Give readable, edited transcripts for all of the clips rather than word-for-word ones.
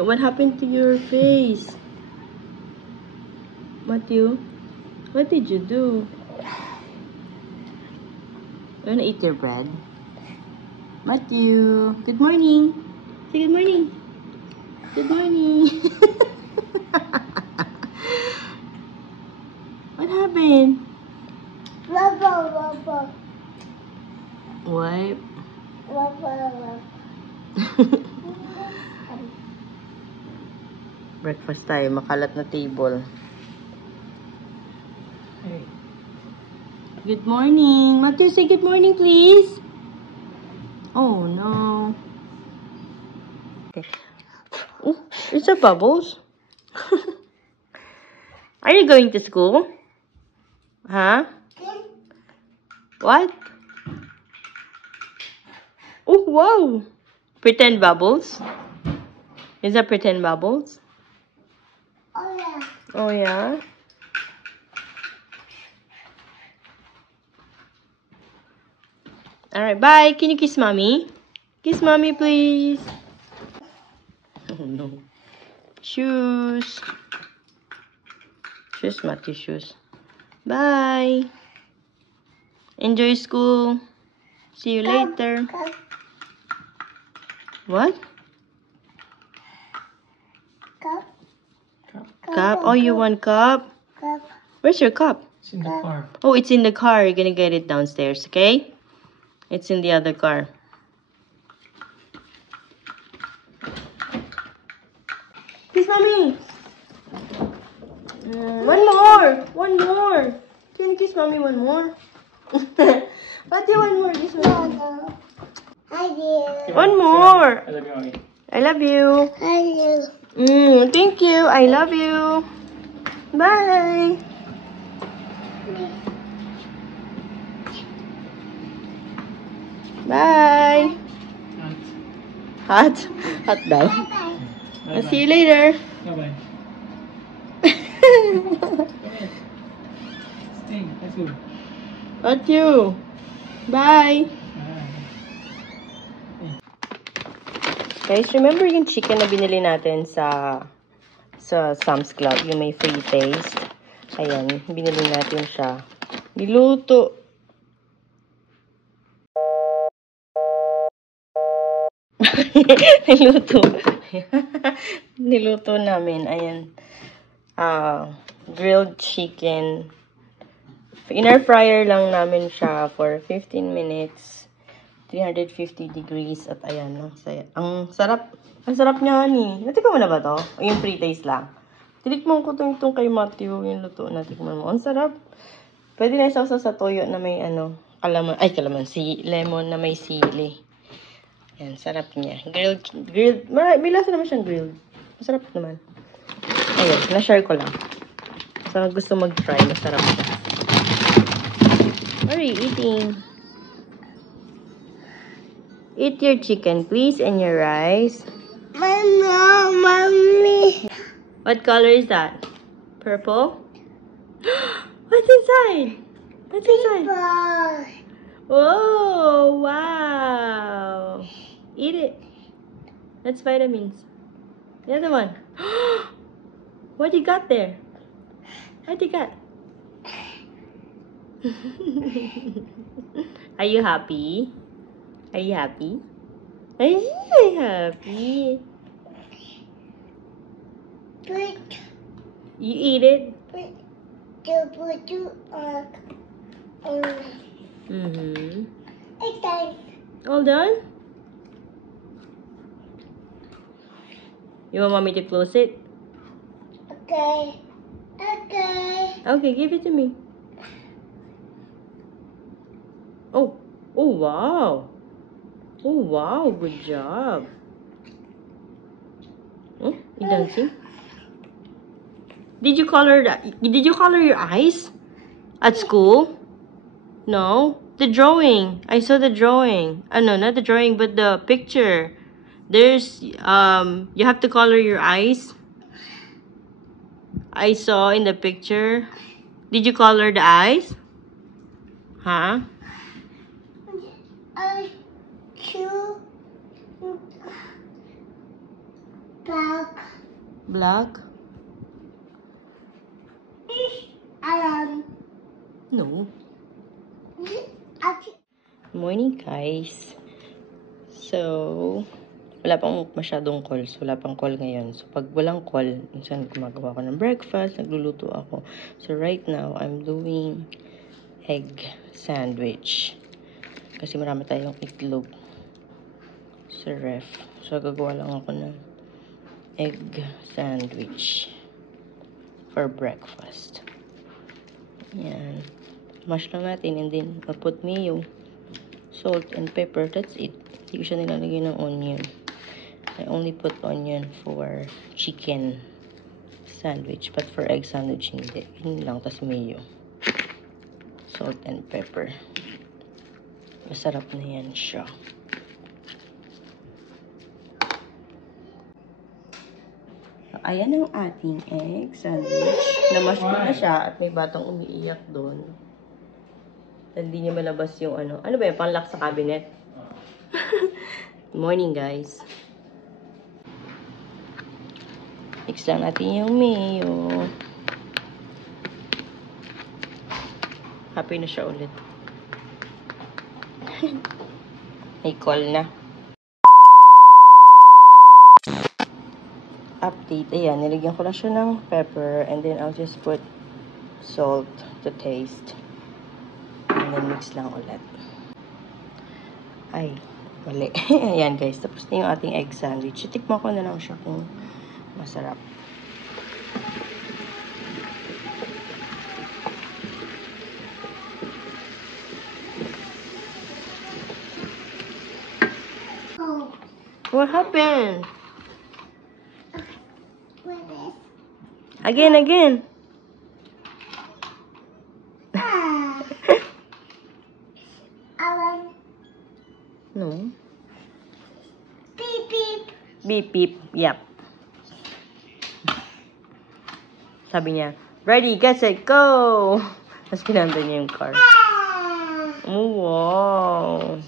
What happened to your face? Matthew, what did you do? You wanna eat your bread? Matthew, good morning. Say good morning. Good morning. What happened? What? Breakfast tayo, makalat na table. Good morning. Matthew, say good morning, please. Oh, no. Okay. Oh, it's a bubbles. Are you going to school? Huh? What? Oh, wow. Pretend bubbles? Is that pretend bubbles? Oh, yeah. Oh, yeah? Alright, bye. Can you kiss mommy? Kiss mommy, please. Oh, no. Shoes. Shoes, Matthew, shoes. Bye. Enjoy school. See you later. What? Cup? Oh, you want cup? Where's your cup? It's in the car. Oh, it's in the car. You're gonna get it downstairs, okay? It's in the other car. Kiss mommy. One more. One more. Can you kiss mommy one more? Matthew, one more. This one. One more. I love you, mommy. I love you. Thank you. I love you. Bye. Bye. Hot. Hot daw. I'll see you later. Bye-bye. Sting, let's go. Matthew. Bye. Guys, remember yung chicken na binili natin sa Sam's Club, yung may free taste? Ayan, binili natin siya. Niluto. Niluto namin. Ayan. Grilled chicken. In-air fryer lang namin siya for 15 minutes. 350 degrees. At ayan, ang sarap. Ang sarap niya, honey. Natikman mo na ba to? O yung pre-taste lang? Tinikman ko itong kay Matthew. Yung luto na tikman mo. Ang sarap. Pwede na isawsaw sa toyo na may kalamansi. Lemon na may sili. Ayan, sarap niya. Grilled. May lasa naman siyang grilled. Masarap naman. Ayun, na-share ko lang. Sa gusto mag-try, masarap siya. What are you eating? Eat your chicken, please, and your rice. Mommy. What color is that? Purple? What's inside? What's inside? Oh, wow. Eat it. That's vitamins. The other one. What you got there? What you got? Are you happy? Are you happy? Are you happy? You eat it? All done? You want mommy to close it? Okay. Okay, give it to me. Oh, wow. Oh, wow, good job. Oh, you dancing? Did you color your eyes at school? No? The drawing. I saw the drawing. No, not the drawing, but the picture. There's, you have to color your eyes. I saw in the picture. Did you color the eyes? Huh? Black. Black? No. Morning, guys. So, wala pang masyadong calls. Wala pang call ngayon. So, pag walang call, minsan gumagawa ako ng breakfast, nagluluto ako. So, right now, I'm doing egg sandwich. Kasi marami tayong itlog sa ref. So, gagawa lang ako ng egg sandwich for breakfast. Yan. Mash lang natin and then I'll put mayo, salt, and pepper. That's it. Hindi ko siya nilalagay ng onion. I only put onion for chicken sandwich. But for egg sandwich, hindi. Yun lang. Tas mayo. Salt and pepper. Masarap na yan siya. Ayan ang ating egg sandwich. Namash ko na siya at may batang umiiyak doon. Hindi niya malabas yung ano. Ano ba yun? Panlock sa cabinet? Morning, guys. Mix lang natin yung mayo. Happy na siya ulit. May call na. Update. Ayan, nilagyan ko lang siya ng pepper and then I'll just put salt to taste. And then mix lang ulit. Ay, mali. Ayan, guys. Tapos na yung ating egg sandwich. Tikman ko na lang siya kung masarap. Oh. What happened? What is? Again. No. Beep beep. Beep, beep. Yep. Sabi niya, ready, get set, go! Tapos pinanda niya yung car. Oh, wow.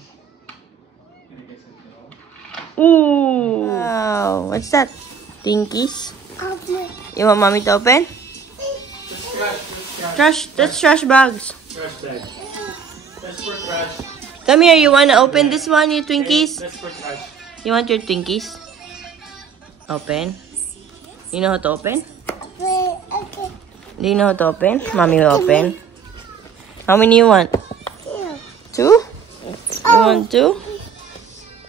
Ooh. Wow. What's that? Twinkies? You want mommy to open? Trash. That's trash bags. Trash bag. That's for trash. Come here. You want to open this one, your Twinkies? That's for trash. You want your Twinkies? Open. You know how to open? Okay. Do you know how to open? Mommy will open. How many you want? Two? You want two?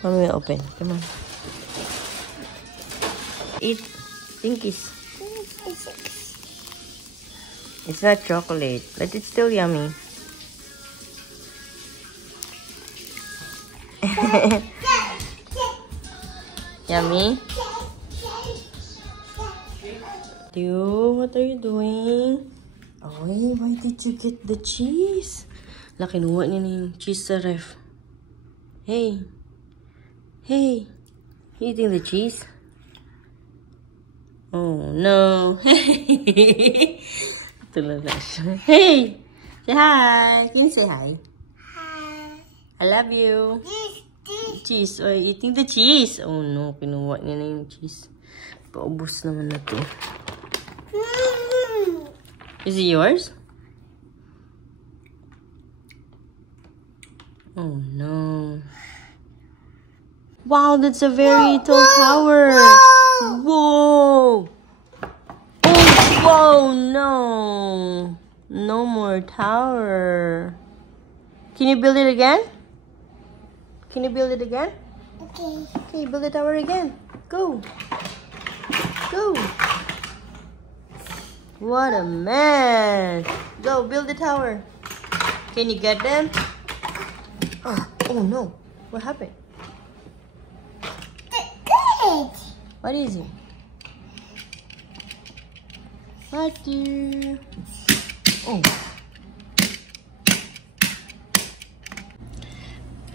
Mommy will open. Come on. Eat Twinkies. It's not chocolate, but it's still yummy. Yummy? What are you doing? Oh, why did you get the cheese? Kinuha niya na yung cheese sa ref. Hey. You eating the cheese? Oh, no. Tulala siya. Hey! Say hi. Can you say hi? Hi. I love you. Cheese. Oh, eating the cheese. Oh, no. Kinuha niya na yung cheese. Paubos naman na to. Is it yours? Oh, no. Wow, that's a very tall tower. Whoa. Oh, whoa, no. No more tower. Can you build it again? Can you build it again? Okay. Okay, build the tower again. Go. What a mess. Go, build the tower. Can you get them? Oh no. What happened? What is it? Oh.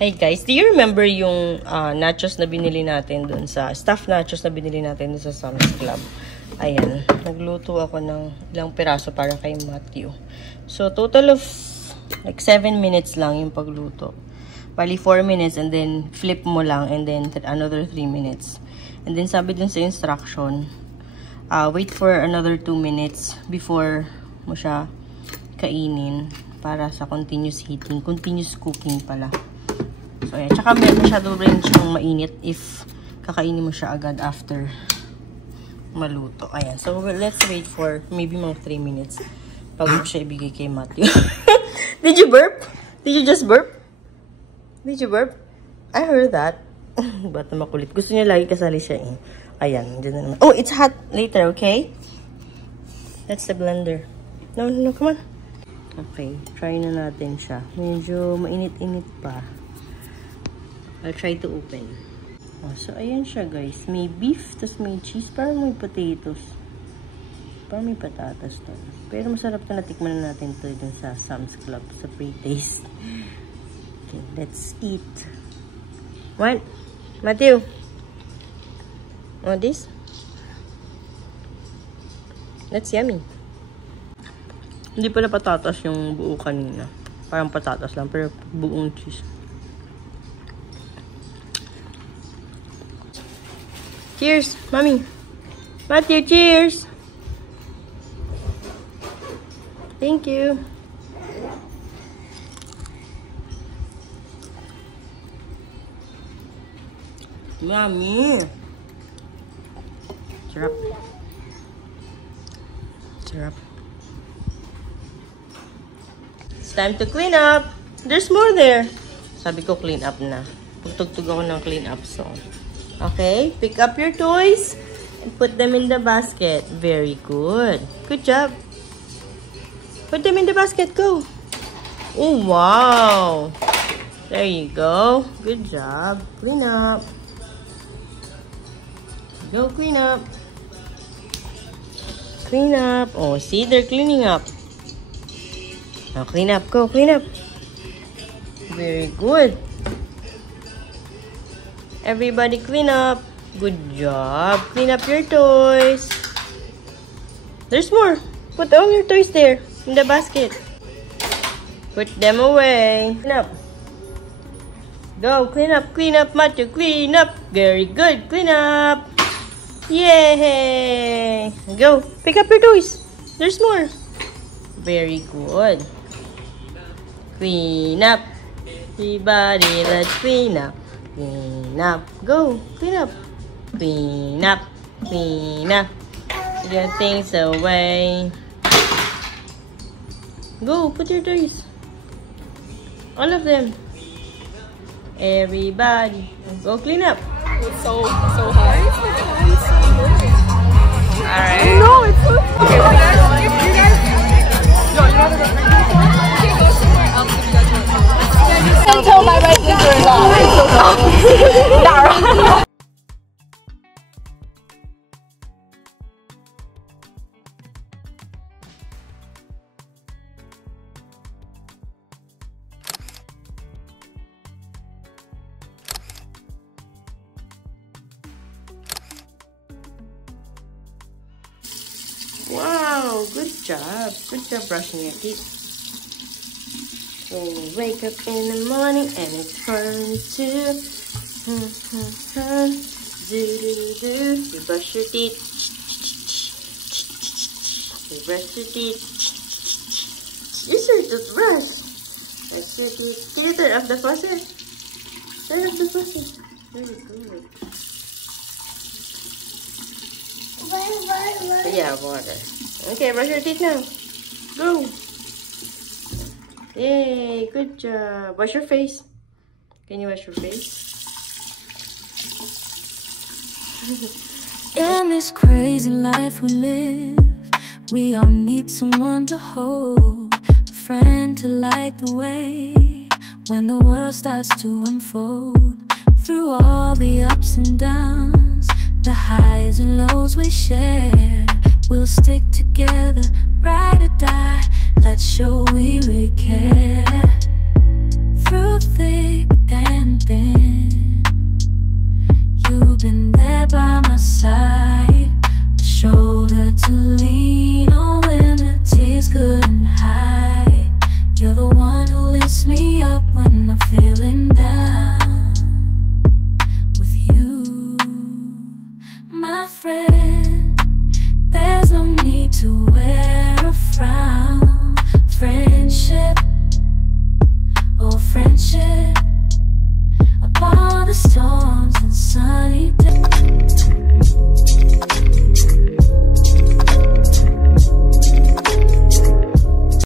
Hey guys, do you remember yung nachos na binili natin dun sa, stuffed nachos na binili natin dun sa Sam's Club? Ayan, nagluto ako ng ilang piraso para kay Matthew. So, total of like 7 minutes lang yung pagluto. Bali 4 minutes and then flip mo lang and then another 3 minutes. And then sabi dun sa instruction, wait for another 2 minutes before mo siya kainin para sa continuous heating, continuous cooking pala. So ayan, tsaka masyado rin siyang mainit if kakainin mo siya agad after maluto. Ayan, so let's wait for maybe mga 3 minutes bago mo siya ibigay kay Matthew. Did you burp? Did you just burp? Did you burp? I heard that. Bata makulit. Gusto niya lagi kasali siya eh. Ayan, dyan na naman. Oh, it's hot later, okay? That's the blender. No, come on. Okay, try na natin siya. Medyo mainit-init pa. I'll try to open. Oh, so, ayan siya, guys. May beef, tas may cheese. Parang may potatoes. Parang may patatas to. Pero masarap na natikman na natin to dun sa Sam's Club. Sa pre-taste. Okay, let's eat. What? Matthew? Oh, this? That's yummy. Hindi pala patatas yung buo kanina. Parang patatas lang, pero buong cheese. Cheers, Mommy. Matthew, cheers. Thank you. Yummy. Sarap. Sarap. It's time to clean up. There's more there. Sabi ko clean up na. Pagtugtog ako ng clean up song. Okay, pick up your toys and put them in the basket. Very good. Good job. Put them in the basket. Go. Oh, wow. There you go. Good job. Clean up. Go clean up. Clean up. Oh, see, they're cleaning up. Now clean up. Go, clean up. Very good. Everybody clean up. Good job. Clean up your toys. There's more. Put all your toys there in the basket. Put them away. Clean up. Go, clean up, Matthew, clean up. Very good, clean up. Yay! Go, pick up your toys. There's more. Very good. Clean up. Everybody, let's clean up. Clean up. Go, clean up. Clean up. Clean up. Put your things away. Go, put your toys. All of them. Everybody, go clean up. It's so hard. Alright. No, it's so okay. Well, if you guys, no, you know what? You can go somewhere else if you guys want to. Don't tell my right sister in law. Dara. Wow, good job. Good job brushing your teeth. When you wake up in the morning and it's fun to do. You brush your teeth. You brush your teeth. Use your toothbrush. Brush your teeth. Can you turn off the faucet? Turn off the faucet. Very good. Yeah, water. Okay, brush your teeth now. Go. Yay, good job. Wash your face. Can you wash your face? In this crazy life we live, we all need someone to hold, a friend to light the way when the world starts to unfold. Through all the ups and downs, the highs and lows we share, we'll stick together, ride or die. Let's show we really care.